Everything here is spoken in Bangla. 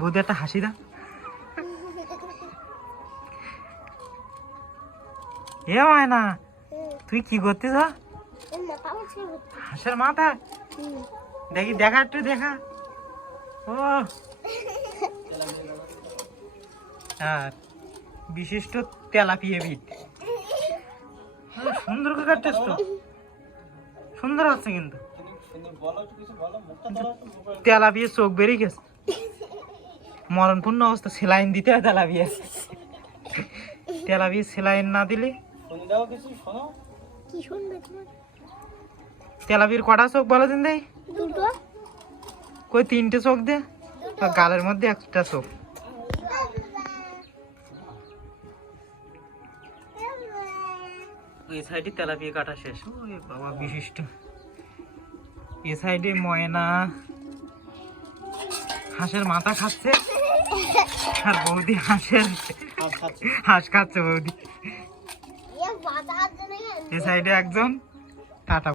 বৌদি, একটা হাসি দা এ না তুই কি করতিস হা? হাঁসের মাথা? দেখি, দেখা একটু, দেখা। ও। আর বিশিষ্ট তেলাপিয়া বিট। সুন্দর করে কাটতেছ তো। সুন্দর হচ্ছে কিন্তু। তেলাপিয়া চোখ বেরিয়ে গেছে। মরণপূর্ণ অবস্থা সেলাইন দিতে হয় তেলাপিয়া তেলাপিয়া সেলাইন না দিলে? কি শুনবে তোমার? তেলাপির কটা চোখ বলো দিন দেয় দুটো। কই তিনটে চোখ দে? গালের মধ্যে একটা চোখ। এই সাইডে তেলাপিয়া কাটা শেষ। ওই বাবা বিশিষ্ট। এ সাইডে ময়না। হাঁসের মাথা খাচ্ছে। আর বৌদি হাঁসের হাঁস খাচ্ছে বৌদি। এ সাইড একজন টাটা